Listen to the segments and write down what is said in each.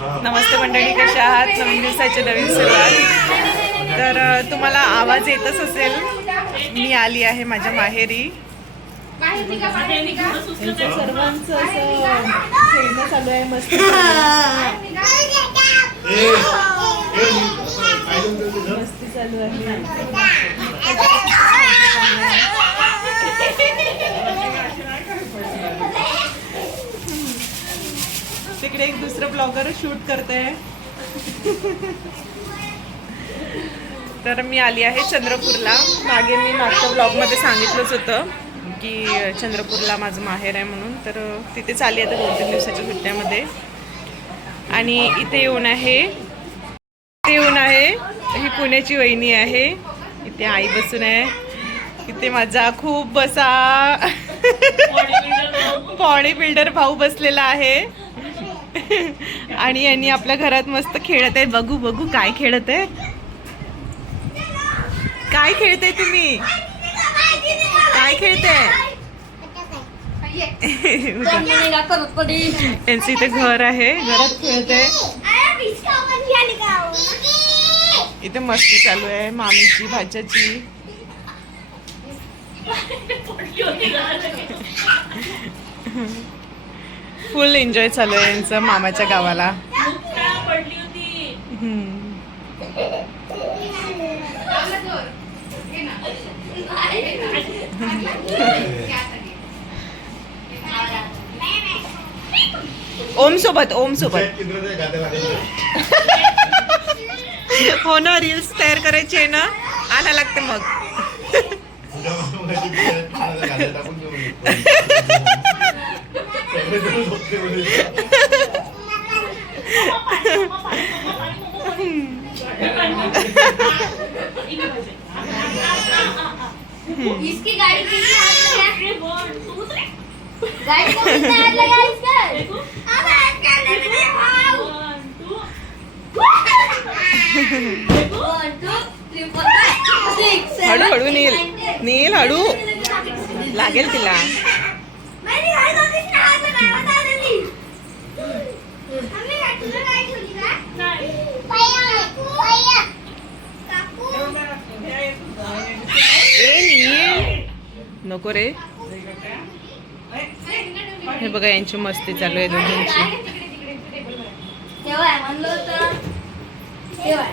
नमस्ते मंडळी, कशा आहात? नवीन दिवसाची नवीन सुरुवात. तर तुम्हाला आवाज येतच असेल, मी आली आहे माझ्या माहेरी. सर्वांचं असं खेळणं चालू आहे, मस्त मस्ती चालू आहे. तिकडे एक दुसरं ब्लॉगर शूट करते. तर मी आली आहे चंद्रपूरला. मागे मी मागच्या ब्लॉगमध्ये सांगितलंच होतं की चंद्रपूरला माझं माहेर आहे म्हणून. तर तिथेच आली आहे 2-3 दिवसाच्या सुट्ट्यामध्ये. आणि इथे येऊन आहे ही पुण्याची वहिनी आहे. इथे आई बसून आहे. इथे माझा खूप बसा बॉडी बिल्डर भाऊ बसलेला आहे. आणि यांनी आपल्या घरात मस्त खेळत आहे. बघू बघू काय खेळत आहे. काय खेळताय तुम्ही? काय खेळताय? यांचं इथे घर आहे, घरात खेळते. इथे मस्ती चालू आहे मामीची भाच्याची. फुल एन्जॉय चालू आहे यांचं मामाच्या गावाला. ओम सोबत हो ना, रील्स तयार करायची आहे ना, आणा लागते मग. इसकी गाड़ी किसने हाथ लगाया? गाड़ी को किसने हाथ लगाया इसका? अब हाथ कर ले मेरे भाव. 1 2 3 4 5 6 हळू नील हळू लागेल तिला. मेरी गाड़ी को किसने हाथ लगाया बता जल्दी. हमने तुझे गाड़ी ठेवली का? नाही. भैया काकू ए नील नको रे. हे बघा यांची मस्ती चालू आहे दोघांची. तेव्हा म्हणलं होतं तेव्हा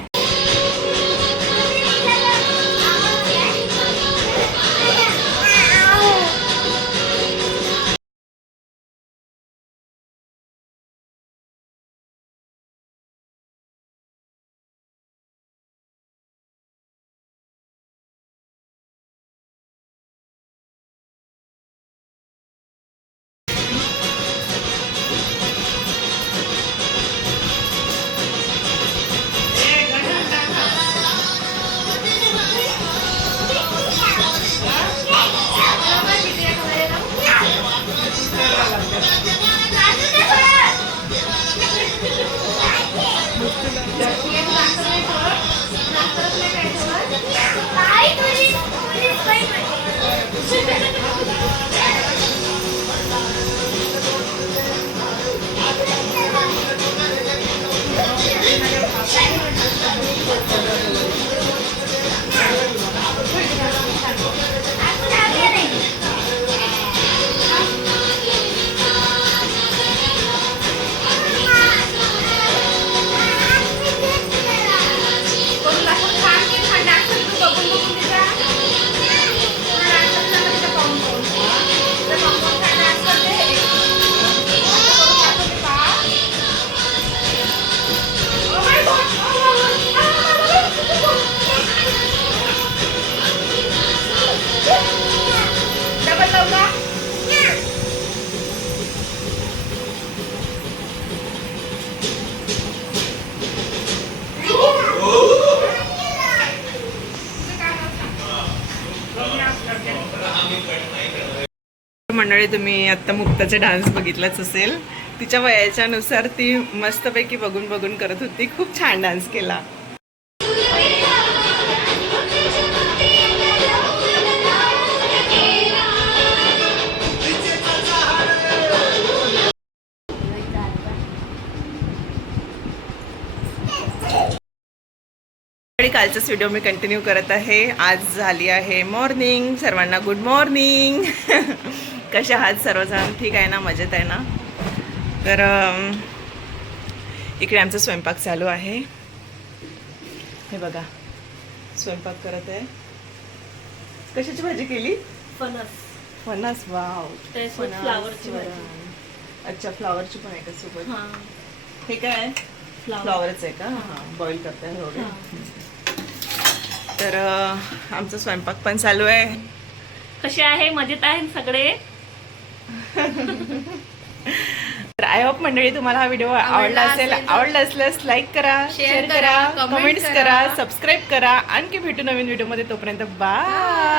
मंडळी, तुम्ही आत्ता मुक्ताचा डान्स बघितलाच असेल. तिच्या वयाच्यानुसार ती मस्तपैकी बघून करत होती. खूप छान डान्स केला. आणि कालचाच व्हिडिओ मी कंटिन्यू करत आहे. आज झाली आहे मॉर्निंग. सर्वांना गुड मॉर्निंग. कशा आहात सर्वजण? ठीक आहे ना? मजेत आहे ना? तर इकडे आमचा स्वयंपाक चालू आहे. हे बघा, स्वयंपाक करत आहे. कशाची भाजी केली? फणस. वाव, फ्लावरची भाजी. अच्छा, फ्लावरची पण आहे का सोबत? हा, हे काय आहे? फ्लावरच आहे का? हां, बॉईल करताय थोडे. तर आमचा स्वयंपाक पण चालू आहे. कसे आहे? मजेत आहे सगळे? तर आय होप मंडळी तुम्हाला हा व्हिडिओ आवडला असेल. आवडला असल्यास लाईक करा, शेअर करा, कमेंट्स करा, सबस्क्राईब करा. आणखी भेटू नवीन व्हिडिओमध्ये. तोपर्यंत बाय.